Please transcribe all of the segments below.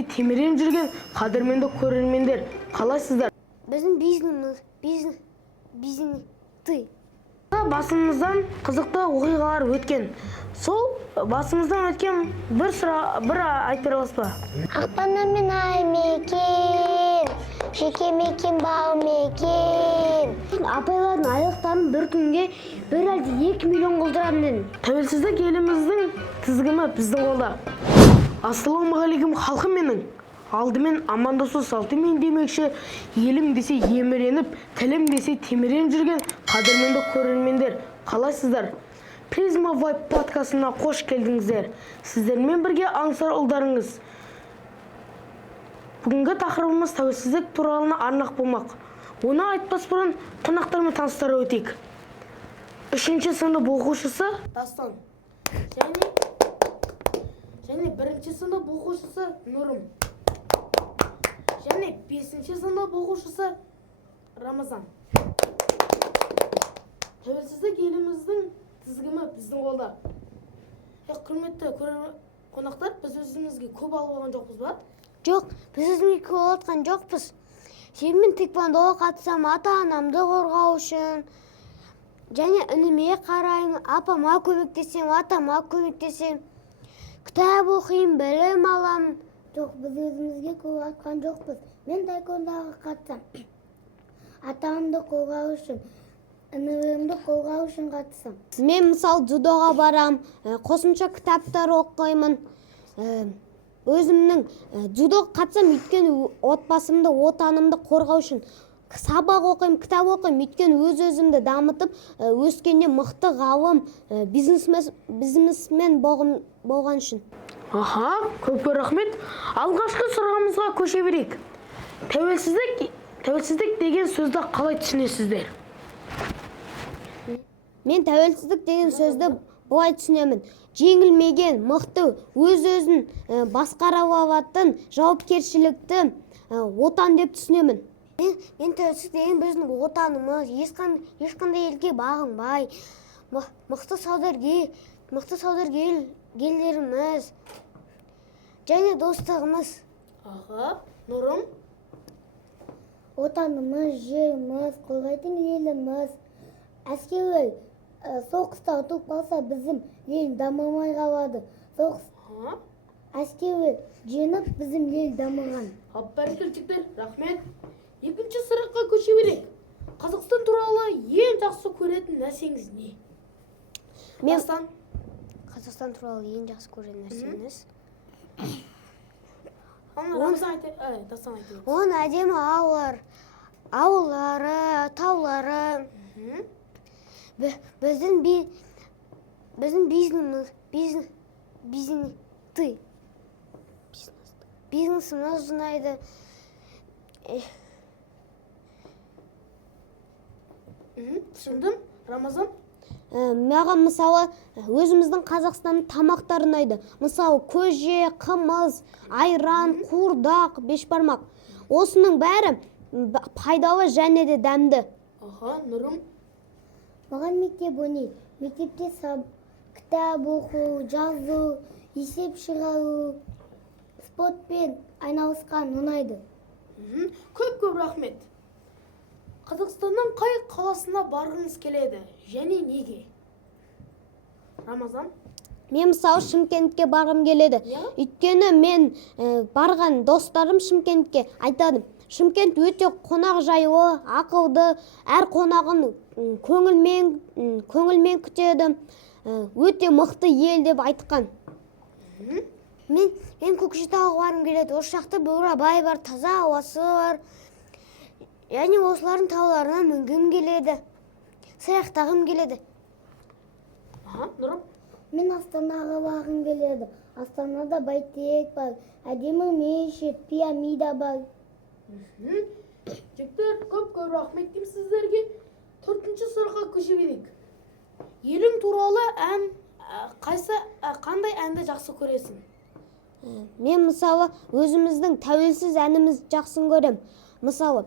десе темірен жүрген қадірменді көрермендер, қалайсыздар? Біздің бизнес Басымыздан қызықты оқиғалар өткен. Сол басымыздан өткен бір айтып бере аласыз ба? Ақпаннан мен ай мекен, жеке мекен бау мекен. Апайлардың айлықтарын бір күнге бір әлде 2 миллион қылдырамын дедім. Тәуелсіздік еліміздің тізгіні біздің қолда. Ассалаумағалейкум халқым менің. Алдымен амандасу салтымен демекші, елім десе еміреніп, тілім десе темірен жүрген қадірменді көрермендер, қалайсыздар? Призма Vibe подкастына қош келдіңіздер. Сіздермен бірге аңсар ұлдарыңыз. Бүгінгі тақырыбымыз тәуелсіздік туралы арнақ болмақ. Оны айтпас бұрын қонақтармен таныстыра өтейік. 3-ші сынып оқушысы Дастан. Және 1-ші сынып оқушысы Нұрым. Және 5-ші сынып оқушысы Рамазан. Тәуелсіздік еліміздің тізгіні біздің қолда. Құрметті қонақтар, біз өзімізге көп алып алған жоқпыз ба? Жоқ, біз өзімізге көп алатқан жоқпыз. Мен тэквондоға қатысам, ата-анамды қорғау үшін. Және ініме қараймын, апама көмектесем, атама көмектесем. Кітап оқимын, білім аламын. Жоқ, біз өзімізге көп алатқан жоқпыз. Мен тэквондоға қатысам. Атамды қорғау үшін, інімді қорғау үшін қатысам. Мен мысалы дзюдоға барам, қосымша кітаптар оқимын. Өзімнің дзюдоға қатысам, өйткені отбасымды, отанымды қорғау үшін сабақ оқимын, кітап оқимын, өйткені өз-өзімді дамытып, өскенде мықты ғалым, бизнесмен болған үшін. Аха, көп рахмет. Алғашқы сұрағымызға көше берейік. Тәуелсіздік деген сөзді қалай түсінесіздер? Мен тәуелсіздік деген сөзді бұлай түсінемін. Жеңілмеген, мықты, өз-өзін басқара алатын, жауапкершілікті отан деп түсінемін. Мен тәуелсіздік деген біздің отанымыз, ешқандай елге бағынбай, мықты саудагерлеріміз және достығымыз. Аха, Нұрым? Отанымыз, жеріміз, қорғайтын еліміз. Әскери соғыста ұтылып қалса, біздің ел дамымай қалады. Әскери жеңіп, біздің ел дамыған. Бәрекелді, рахмет. Екінші сұраққа көше берейік. Қазақстан туралы ең жақсы көретін нәрсеңіз не? Қазақстан туралы ең жақсы көретін нәрсеңіз? Оның әдемі ауылдары, таулары. Біздің бизнесіміз ұнайды. Түсіндім, Рамазан? Маған мысалы өзіміздің Қазақстанның тамақтары ұнайды. Мысалы көже, қымыз, айран, қуырдақ, бешбармақ. Осының бәрі пайдалы және де дәмді. Аха, Нұрым? Маған мектеп ұнайды. Мектепте кітап оқу, жазу, есеп шығару, спортпен айналысқан ұнайды. Көп рахмет. Қазақстанның қай қаласына барғыңыз келеді және неге? Рамазан? Мен мысалы Шымкентке барғым келеді. Өйткені мен барған достарым Шымкентке айтады. Шымкент өте қонақ жайлы, ақылды, әр қонағын көңілмен күтеді. Өте мықты ел деп айтқан. Мен Көкшетауға барғым келеді. Осы жақта бурабай бар, таза ауасы бар. Яғни осылардың тауларына мінгім келеді. Саяқтағым келеді. Нұрым? Мен Астанаға барғым келеді. Астанада Бәйтерек бар, әдемі мешіт, пирамида бар. Жігіттер, көп рахмет деймін сіздерге. 4-ші сұраққа көше берейік. Елің туралы қандай әнді жақсы көресің? Мен мысалы өзіміздің тәуелсіз әніміз жақсын көрем. Мысалы,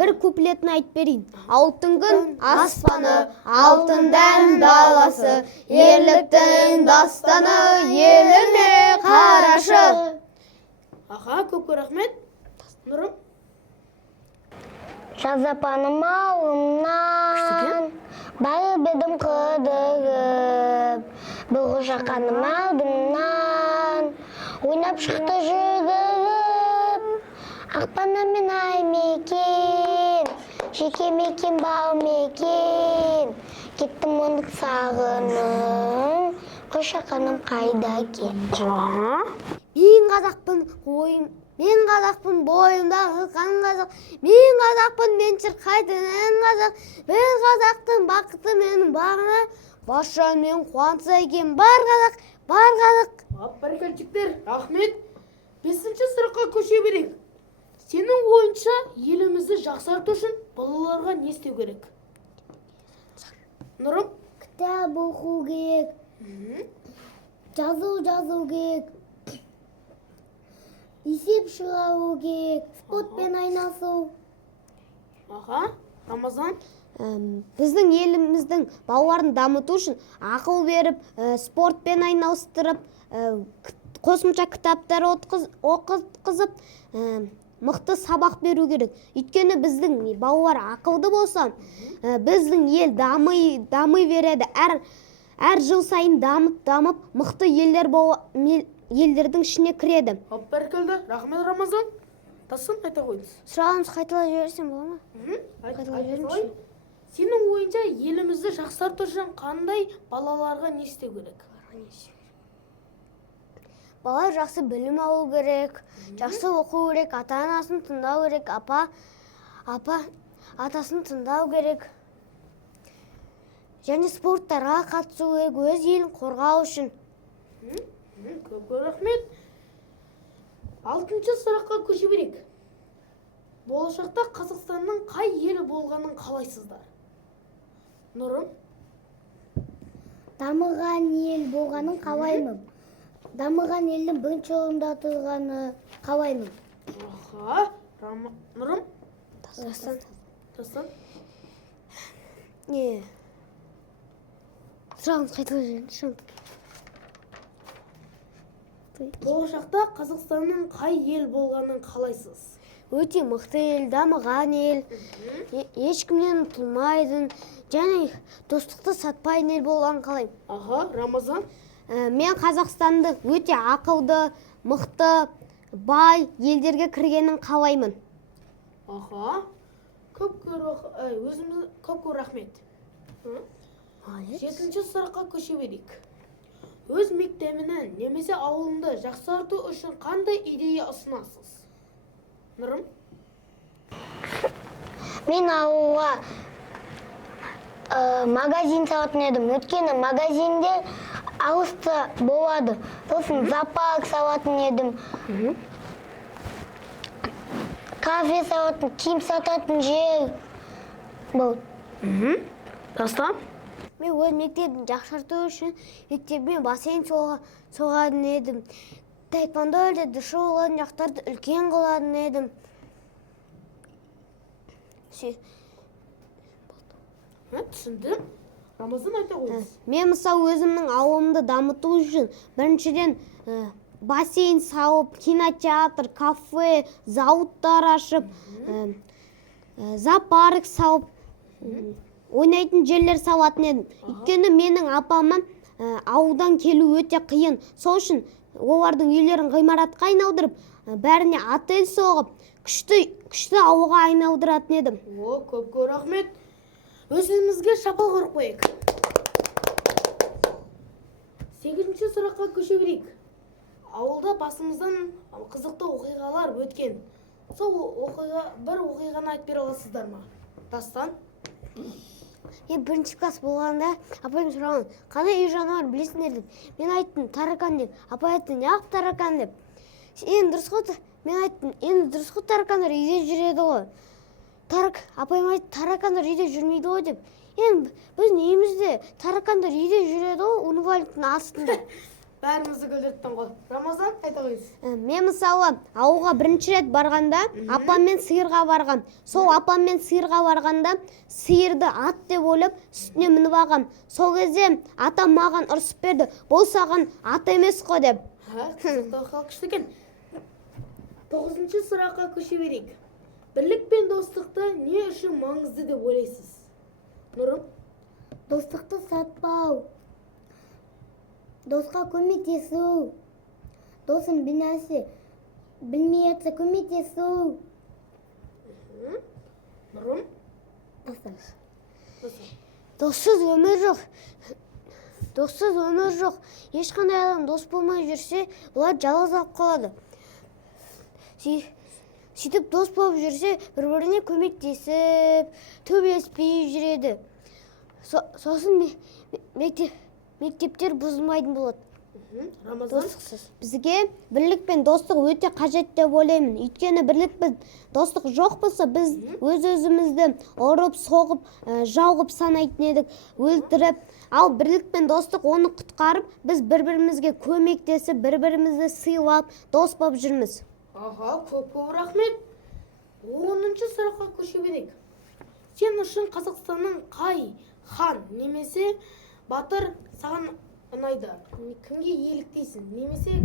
бір куплетін айтып берейін. Алтын күн аспаны, алтын дән даласы, ерліктің дастаны, еліме қарашы. Аха, көп рахмет. Нұрым? Жазапаным ауымнан, бағып едім қыдығып, бұғы жақаным алдымнан, ойнап шықты жүгігіп, ақпаннан мен ай мекен, жеке мекен бау мекен, кеттім ондық сағыным, қошақаным қайда кен. Мен қазақпын ойым, мен қазақпын бойымдағы қан қазақ, мен қазақпын мен шырқайтын қазақ, мен қазақтың бақыты менің бағына, барша мен қуанса екен бар қазақ, бар қазақ. Бәрекелдіктер, рахмет. 5-ші сұраққа көше берейік. Сенің ойынша елімізді жақсарту үшін балаларға не істеу керек? Нұрым? Кітап оқу керек, жазу керек, есеп шығару керек, спортпен айналысу. Аха, Рамазан? Біздің еліміздің балаларын дамыту үшін ақыл беріп, спортпен айналыстырып, қосымша кітаптар оқытқызып, мықты сабақ беру керек. Өйткені біздің балалар ақылды болса, біздің ел дамый береді. Әр жыл сайын дамып, мықты елдердің ішіне кіреді. Бәрекелді, рахмет Рамазан. Тасын айта қойыңыз. Сұрағыңыз қайталай жіберсем бола ма? Айта қойыңыз. Сенің ойынша елімізді жақсарту үшін қандай балаларға не істеу керек? Бала жақсы білім алу керек, жақсы оқу керек, ата-анасын тыңдау керек, апа атасын тыңдау керек. Және спорттарға қатысу керек, өз елін қорғау үшін. Көп рахмет. 6-ші сұраққа көше берейік. Болашақта Қазақстанның қай елі болғанын қалайсыздар? Нұрым? Дамыған ел болғанын қалаймын. Дамыған елдің бірінші орында тұрғаны қалаймын. Аха, Нұрым? Тасын. Сұрағыңыз қайталай жіберіңіз. Болашақта Қазақстанның қай ел болғанын қалайсыз? Өте мықты ел, дамыған ел, ешкімнен ұтылмайтын, және достықты сатпайтын ел болғанын қалаймын. Аха, Рамазан? Мен Қазақстанды өте ақылды, мықты, бай елдерге кіргенін қалаймын. Аха, көп рахмет. 7-ші сұраққа көше берейік. Өз мектебінен немесе ауылында жақсарту үшін қандай идея ұсынасыз? Нұрым? Мен ауылға магазин салатын едім. Өткені магазинде алыста болады. Сосын зоопарк салатын едім. Кафе салатын, киім сататын жер болды. Тастан? Мен өз мектебін жақсарту үшін мектебіме бассейн соғатын едім. Таэквондо өлді шоуларын жақтарды үлкен қылатын едім. Түсіндім. Рамазан айта қойыңыз. Мен мысалы өзімнің ауылымды дамыту үшін біріншіден бассейн салып, кинотеатр, кафе, зауыттар ашып, зоопарк салып, ойнайтын жерлер салатын едім. Өйткені менің апама ауылдан келу өте қиын. Сол үшін олардың үйлерін ғимаратқа айналдырып, бәріне отель соғып, күшті ауылға айналдыратын едім. Көп рахмет. Өзімізге шапал құрып қойық. 8-ші сұраққа көше берейік. Ауылда басымыздан қызықты оқиғалар өткен. Сол бір оқиғаны айтып бере аласыздар ма? Дастан? Мен бірінші класс болғанда апайым сұраған, қандай үй жануар білесіңдер деп. Мен айттым, таракан деп. Апай айтты, неғып таракан деп. Енді дұрыс қой, мен айттым, енді дұрыс қой, таракандар үйде жүреді ғой. Апайым айтты, таракандар үйде жүрмейді ғой деп. Енді біз немізде таракандар үйде жүреді ғой, униваликтің астында. Бәрімізді күлдірттің ғой. Рамазан, айта қойыңыз. Мен мысалы ауылға бірінші рет барғанда апаммен сиырға барғам. Сол апаммен сиырға барғанда сиырды ат деп ойлап үстіне мініп алғам. Сол кезде атам маған ұрсып берді. Бұл саған ат емес қой деп. Қызықты халық күшті екен. 9-шы сұраққа көше берейік. Бірлік пен достықты не үшін маңызды деп ойлайсыз? Нұрым? Достықты сатпау, досқа көмектесу, досың бинасы білмей жатса көмектесу. Нұрым? Доссыз өмір жоқ. Доссыз өмір жоқ. Ешқандай адам дос болмай жүрсе, олар жалғыз қалып қалады. Сөйтіп дос болып жүрсе, бір-біріне көмектесіп, төбелеспей жүреді. Сосын мектептер бұзылмайтын болады. Рамазан? Достықсыз. Бізге бірлік пен достық өте қажет деп ойлаймын. Өйткені бірлік пен достық жоқ болса, біз өз-өзімізді ұрып, соғып, жауғып санайтын едік, өлтіріп. Ал бірлік пен достық оны құтқарып, біз бір-бірімізге көмектесіп, бір-бірімізді сыйлап, дос болып жүрміз. Аға, көп рахмет. 10-шы сұраққа көше берейік. Сен үшін Қазақстанның қай хан немесе батыр саған ұнайды? Кімге еліктейсің? Немесе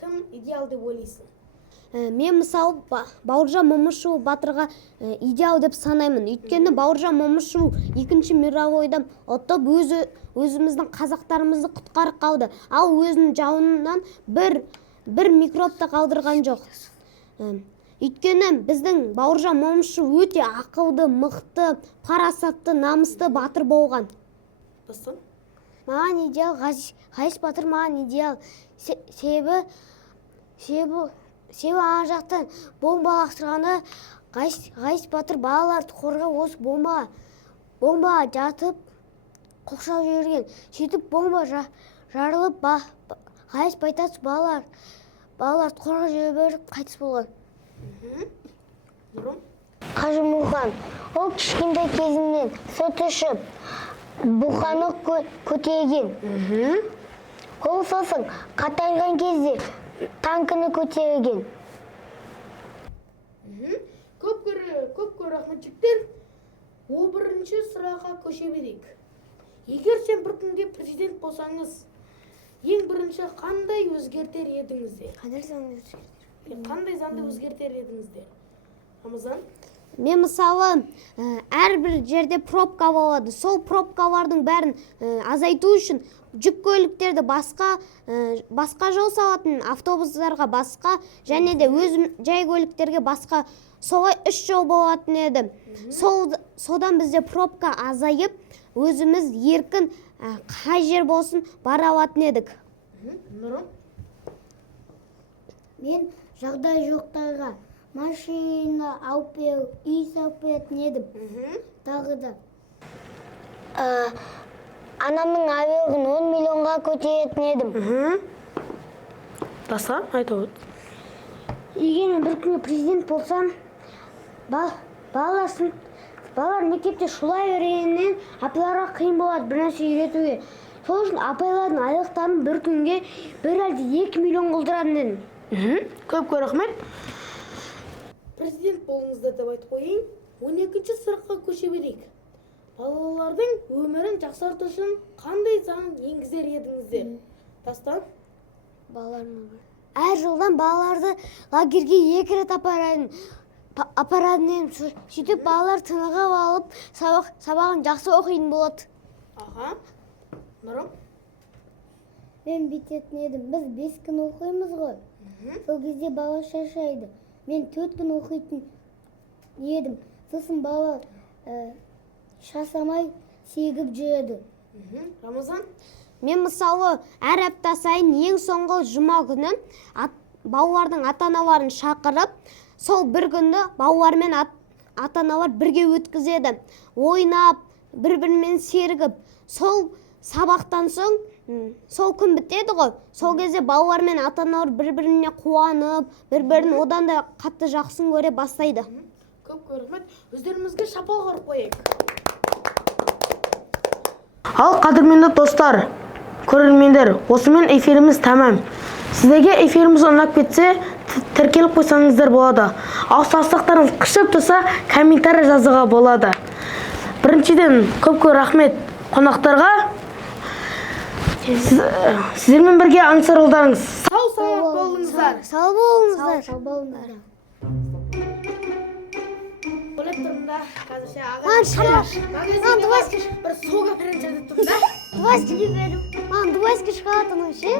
кім идеал деп ойлайсың? Мен мысалы Бауыржан Момышұлы батырға идеал деп санаймын. Өйткені Бауыржан Момышұлы 2-ші мировойда ұтып өзіміздің қазақтарымызды құтқарып қалды. Ал өзінің жауынан бір микробты қалдырған жоқ. Өйткені біздің Бауыржан Момышұлы өте ақылды, мықты, парасатты, намысты батыр болған. Достым? Маған идеал Ғайыш батыр, маған идеал. Себебі ана жақтан бомба лақтырғанда Ғайыш батыр балаларды қорғап осы бомбаға жатып қоршап жүрген. Сөйтіп бомба жарылып, Ғайыш байтас балаларды қорғап жіберіп қайтыс болған. Нұрым? Қажымұқан, ол кішкентай кезінен сүт ішіп, бұқаны көтерген. Ол сосын қатайған кезде танкіні көтерген. Көп рахметчіктер. 11-ші сұраққа көше берейік. Егер сен бір күнде президент болсаңыз, ең бірінші қандай өзгертер едіңіздер? Қандай заңды өзгертер едіңіздер? Рамазан? Мен мысалы әрбір жерде пробка болады. Сол пробкалардың бәрін азайту үшін жүк көліктерді басқа жол салатын автобустарға басқа, және де өзім жай көліктерге басқа, солай 3 жол болатын еді. Содан бізде пробка азайып, өзіміз еркін қай жер болсын бара алатын едік. Нұрым? Мен жағдай жоқтарға машина алып беріп, үй салып беретін едім. Тағы да анамның айлығын 10 миллионға көтеретін едім. Таса, айта өт. Егер мен бір күні президент болсам, балалар мектепте шулай үйренген, апайларға қиын болады бір нәрсе үйретуге. Сол үшін апайлардың айлықтарын бір күнге бір әлде 2 миллион қылдыратын едім. Көп рахмет. Президент болыңыздар деп айтып қойын. 12-ші сұраққа көше берейік. Балалардың өмірін жақсарту үшін қандай заң енгізер едіңіздер? Дастан? Әр жылдан балаларды лагерге 2 рет апаратын едім. Сөйтіп балалар тынығып алып, сабағын жақсы оқитын болады. Аха. Нұрым? Мен бүйтетін едім. Біз 5 күн оқимыз ғой. Сол кезде бала шаршайды. Мен 4 күн оқитын едім. Сосын бала шаршамай сегіп жүреді. Рамазан? Мен мысалы әр апта сайын ең соңғы жұма күні балалардың ата-аналарын шақырып, сол бір күнді балалар мен ата-аналар бірге өткізеді. Ойнап, бір-бірімен сергіп, сол сабақтан соң сол күн бітеді ғой. Сол кезде балалар мен ата-аналар бір-біріне қуанып, бір-бірін одан да қатты жақсын көре бастайды. Көп рахмет. Өздерімізге шапал қойып қояйық. Ал қадірменді достар, көрермендер, осымен эфиріміз тәмам. Сіздерге эфиріміз ұнап кетсе, тіркеліп қойсаңыздар болады. Ал саусақтарыңыз қышып тұрса, комментарий жазуға болады. Біріншіден, көп рахмет қонақтарға. Сіздермен бірге аңсарылдарыңыз. Сау саламат болыңыздар. Сау болыңыздар. Сау болыңыздар. Ойлап тұрмын да, қазірше Ман шығар. магазинге бір сок апарайын деп тұрмын да. Двадцать беру. Ман 20 шығатының ше.